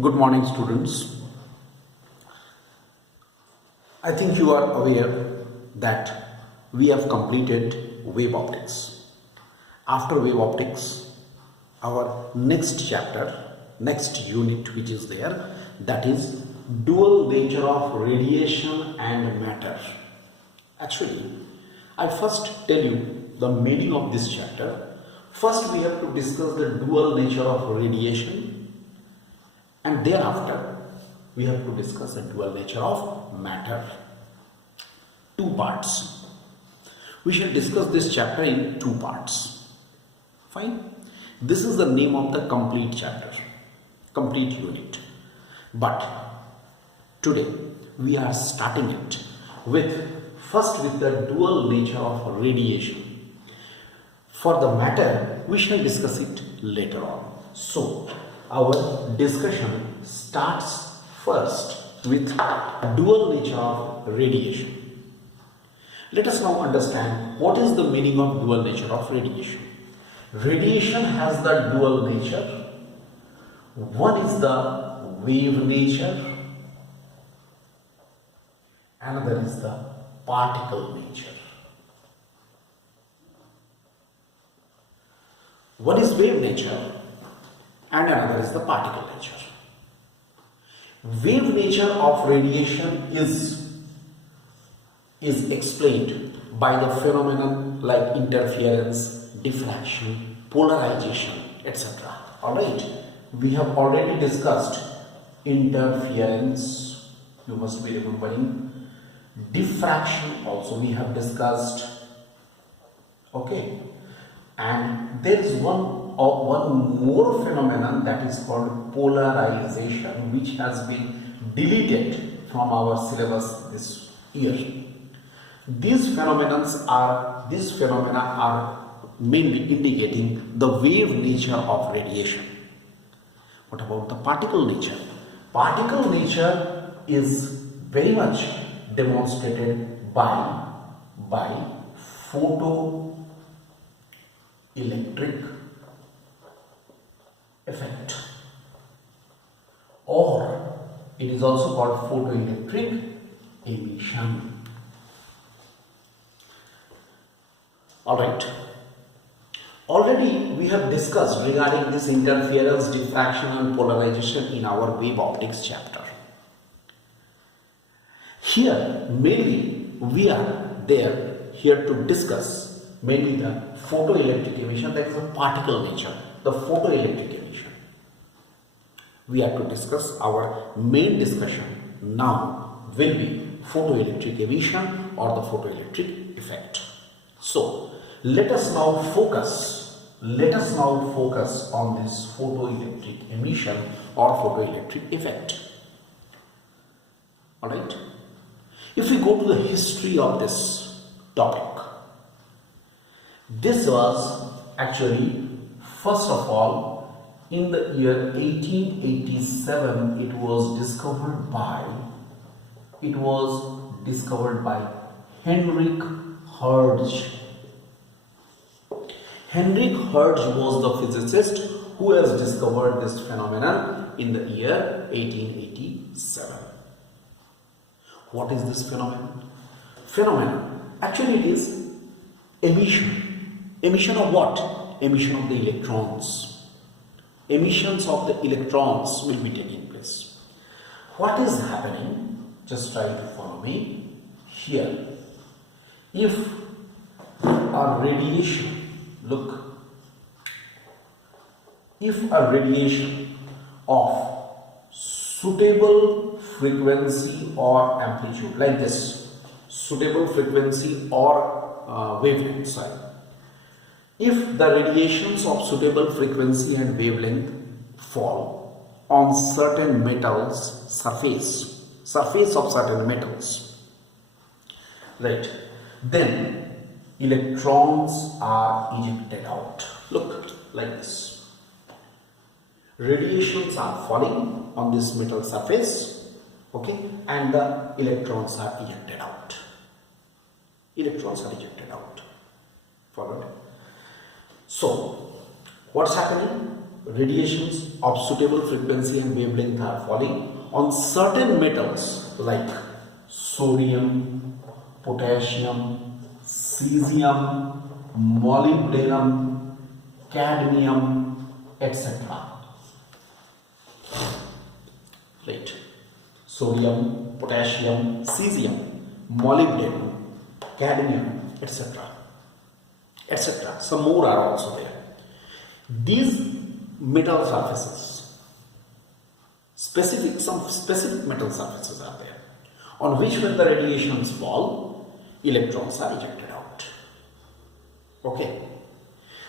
Good morning, students. I think you are aware that we have completed wave optics. After wave optics, our next chapter, next unit which is there, that is dual nature of radiation and matter. Actually, I first tell you the meaning of this chapter. First, we have to discuss the dual nature of radiation, and thereafter we have to discuss the dual nature of matter. Two parts. We shall discuss this chapter in two parts. Fine. This is the name of the complete chapter, complete unit. But today we are starting it first with the dual nature of radiation. For the matter, we shall discuss it later on. So our discussion starts first with dual nature of radiation. Let us now understand what is the meaning of dual nature of radiation. Radiation has the dual nature. One is the wave nature, another is the particle nature. One is wave nature and another is the particle nature. Wave nature of radiation is explained by the phenomenon like interference, diffraction, polarization, etc. Alright, we have already discussed interference, you must be remembering. Diffraction also we have discussed. Okay, and there is one more phenomenon that is called polarization, which has been deleted from our syllabus this year. These phenomena are mainly indicating the wave nature of radiation. What about the particle nature? Particle nature is very much demonstrated by photoelectric effect, or it is also called photoelectric emission. Alright, already we have discussed regarding this interference, diffraction and polarization in our wave optics chapter. Here mainly we are here to discuss mainly the photoelectric emission, that is the particle nature, the photoelectric emission. We are to discuss our main discussion now will be photoelectric emission or the photoelectric effect. So let us now focus on this photoelectric emission or photoelectric effect. Alright, if we go to the history of this topic, this was actually, first of all, in the year 1887 it was discovered by Heinrich Hertz. Heinrich Hertz was the physicist who has discovered this phenomenon in the year 1887. What is this phenomenon? Actually it is emission. Emission of what? Emission of the electrons. Emissions of the electrons will be taking place. What is happening? Just try to follow me here. If a radiation, if a radiation of suitable frequency or amplitude, like this, suitable frequency or wavelength, if the radiations of suitable frequency and wavelength fall on certain metals surface of certain metals, right, then electrons are ejected out. Look, like this. Radiations are falling on this metal surface, okay, and the electrons are ejected out. Followed? So, what's happening? radiations of suitable frequency and wavelength are falling on certain metals like sodium, potassium, cesium, molybdenum, cadmium, etc. Right. Sodium, potassium, cesium, molybdenum, cadmium, etc. etc. Some more are also there. These metal surfaces, some specific metal surfaces are there, on which when the radiations fall, electrons are ejected out. Okay.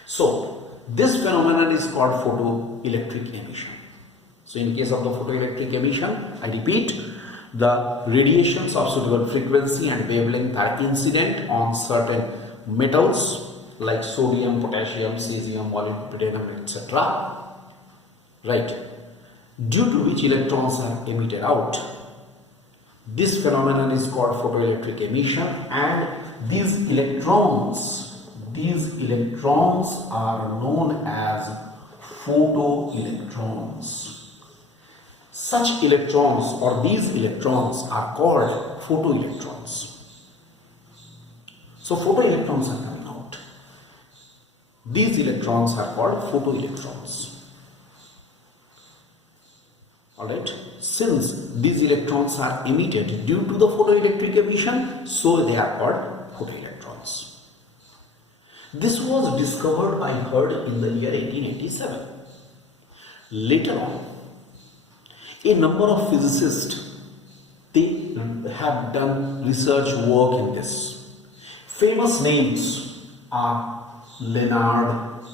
So this phenomenon is called photoelectric emission. So in case of the photoelectric emission, I repeat, the radiations of suitable frequency and wavelength are incident on certain metals like sodium, potassium, cesium, molybdenum, etc. Right, due to which electrons are emitted out. This phenomenon is called photoelectric emission, and these electrons are known as photoelectrons. Such electrons or these electrons are called photoelectrons. So photoelectrons are coming out. These electrons are called photoelectrons. Alright, since these electrons are emitted due to the photoelectric emission, so they are called photoelectrons. This was discovered by Hurd in the year 1887. Later on, a number of physicists, they have done research work in this. Famous names are Leonard,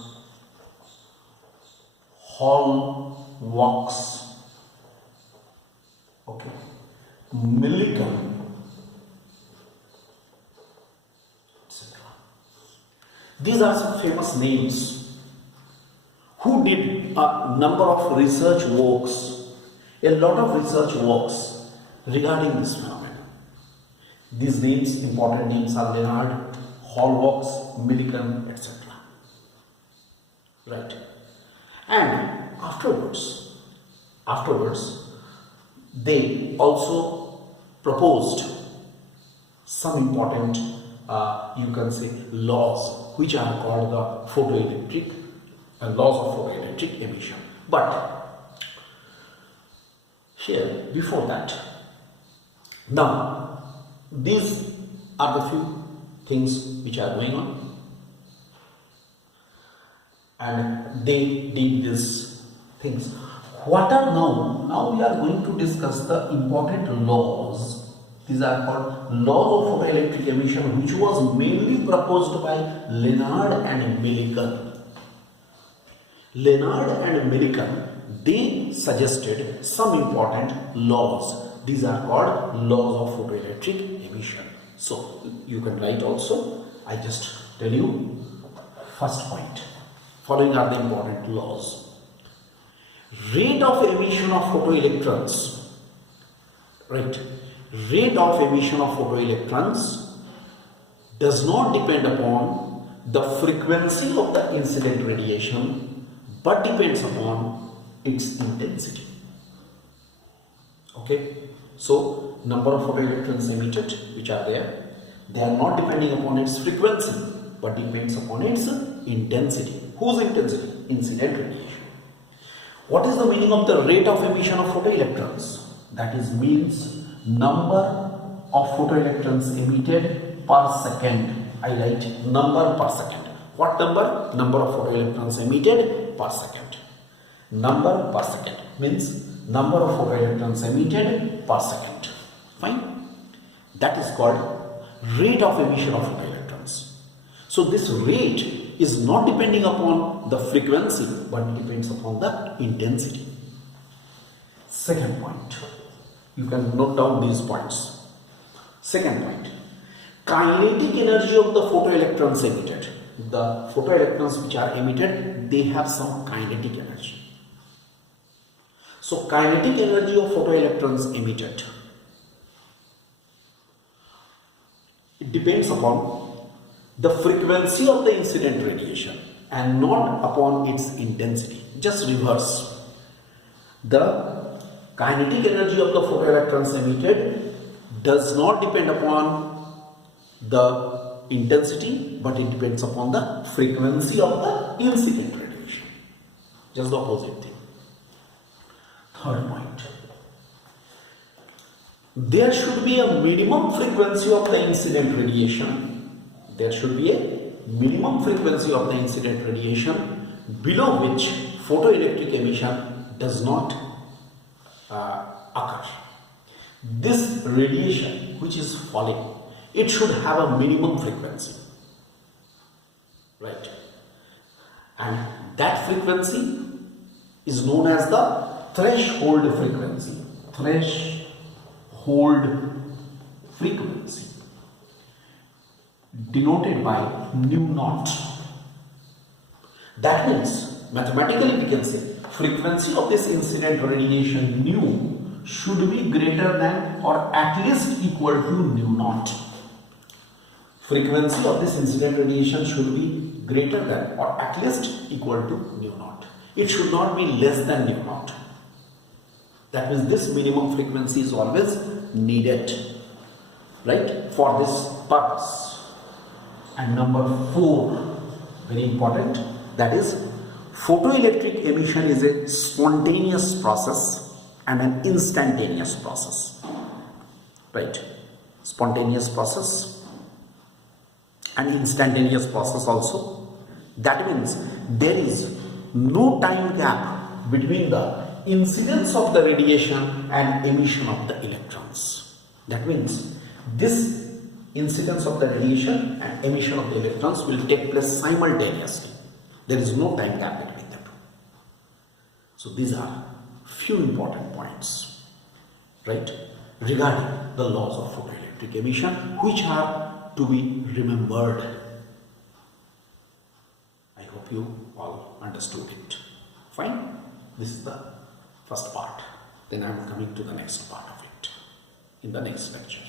Hall-Wax, okay, Millikan, etc. These are some famous names who did a number of research works, a lot of research works regarding this phenomenon. These names, important names are Leonard, Hall-Wax, Millikan, etc. Right. And afterwards, they also proposed some important, you can say, laws, which are called the photoelectric laws of photoelectric emission. But here, before that, now these are the few things which are going on, and they did these things. What are now we are going to discuss the important laws. These are called laws of photoelectric emission, which was mainly proposed by Leonard and Millikan. Leonard and Millikan, they suggested some important laws. These are called laws of photoelectric emission. So you can write also. I just tell you first point. Following are the important laws. Rate of emission of photoelectrons, right? Rate of emission of photoelectrons does not depend upon the frequency of the incident radiation, but depends upon its intensity. Okay, so number of photoelectrons emitted which are there, they are not depending upon its frequency, but depends upon its intensity. Whose intensity? Incident radiation. What is the meaning of the rate of emission of photoelectrons? That is means number of photoelectrons emitted per second. I write number per second. What number? Number of photoelectrons emitted per second. Number per second means number of photoelectrons emitted per second. Fine. That is called rate of emission of photoelectrons. So this rate is not depending upon the frequency, but it depends upon the intensity. Second point, you can note down these points. Second point, kinetic energy of the photoelectrons emitted. The photoelectrons which are emitted, they have some kinetic energy. So kinetic energy of photoelectrons emitted, it depends upon the frequency of the incident radiation. and not upon its intensity. Just reverse. The kinetic energy of the photoelectrons emitted does not depend upon the intensity, but it depends upon the frequency of the incident radiation. Just the opposite thing. Third point. There should be a minimum frequency of the incident radiation. There should be a minimum frequency of the incident radiation below which photoelectric emission does not occur. This radiation which is falling, it should have a minimum frequency, right? And that frequency is known as the threshold frequency. Threshold frequency, denoted by nu naught. That means, mathematically we can say, frequency of this incident radiation nu should be greater than or at least equal to nu naught. Frequency of this incident radiation should be greater than or at least equal to nu naught. It should not be less than nu naught. That means this minimum frequency is always needed, right, for this purpose. And number 4, very important, that is photoelectric emission is a spontaneous process and an instantaneous process, right? Spontaneous process and instantaneous process also. That means there is no time gap between the incidence of the radiation and emission of the electrons. That means this incidence of the radiation and emission of the electrons will take place simultaneously. There is no time gap between them. So these are few important points, right, regarding the laws of photoelectric emission, which are to be remembered. I hope you all understood it. Fine. This is the first part. Then I am coming to the next part of it in the next lecture.